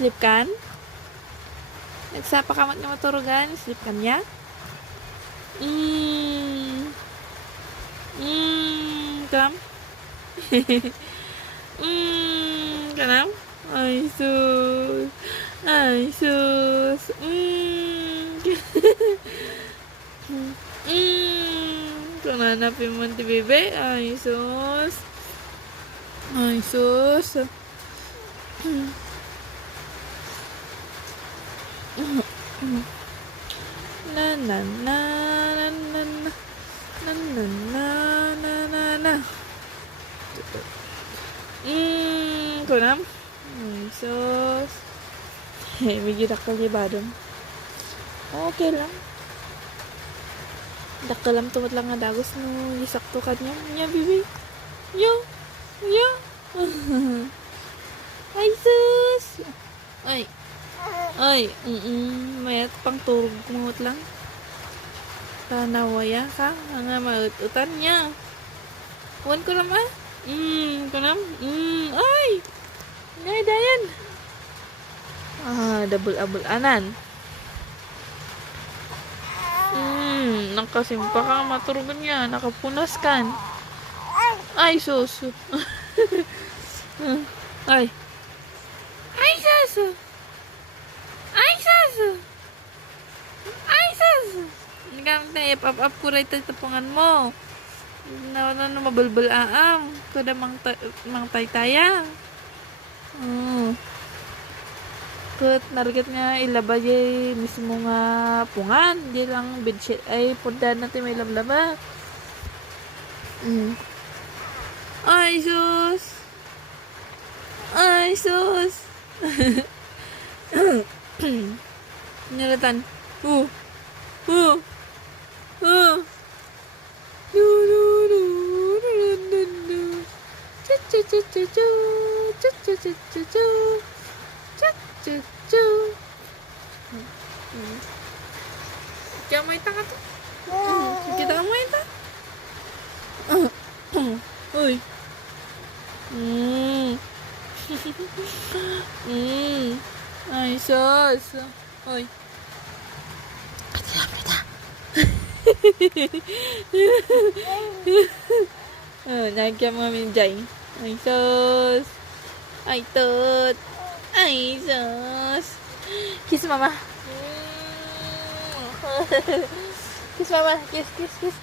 Sleep kan? Nagsapakamot nga maturugan. Sleep kan ya? Kenam? Kenam? Ay, sus. Ay, sus. Kung nanapin mo ti bebe. Ay, sus. Ay, sus. Na na na na na na na na na na na. Kunam. Ay, sus. May gidak ka libadon. Okay lang. Dakalam tumat lang nga dagos no isakto ka niya. Nya, bibi. Yo. Yo. Ay, sus. Ay. Ay. Mayat pang turog kumot lang. Tanawaya ka. Nga maututan niya. Huwan ko naman. Kunam. Ay. Ngay dayan. Double anan. Nakasimpa ka maturugan niya. Nakapunas kan. Ay, sus. Ay. Ay, sus. Ay, sus. Ay, sus. Nagamit na ipap-up ko rin tapungan mo. Mabalbal aam. Kada mang taytayang. Ket narget nga ilaba jay mismo nga pungan. Di lang bedsheet ay pundan natin may lablaba. Ay, sus. Ay, sus. Nyalatan. Du. Kaya may taka to. Kita ka may ta. Uy. Ay, sus. Uy. Nagyam nga minjay. Ay, sus. Ay, tot. Ay, sus. Kiss mama. Kiss mama. Kiss.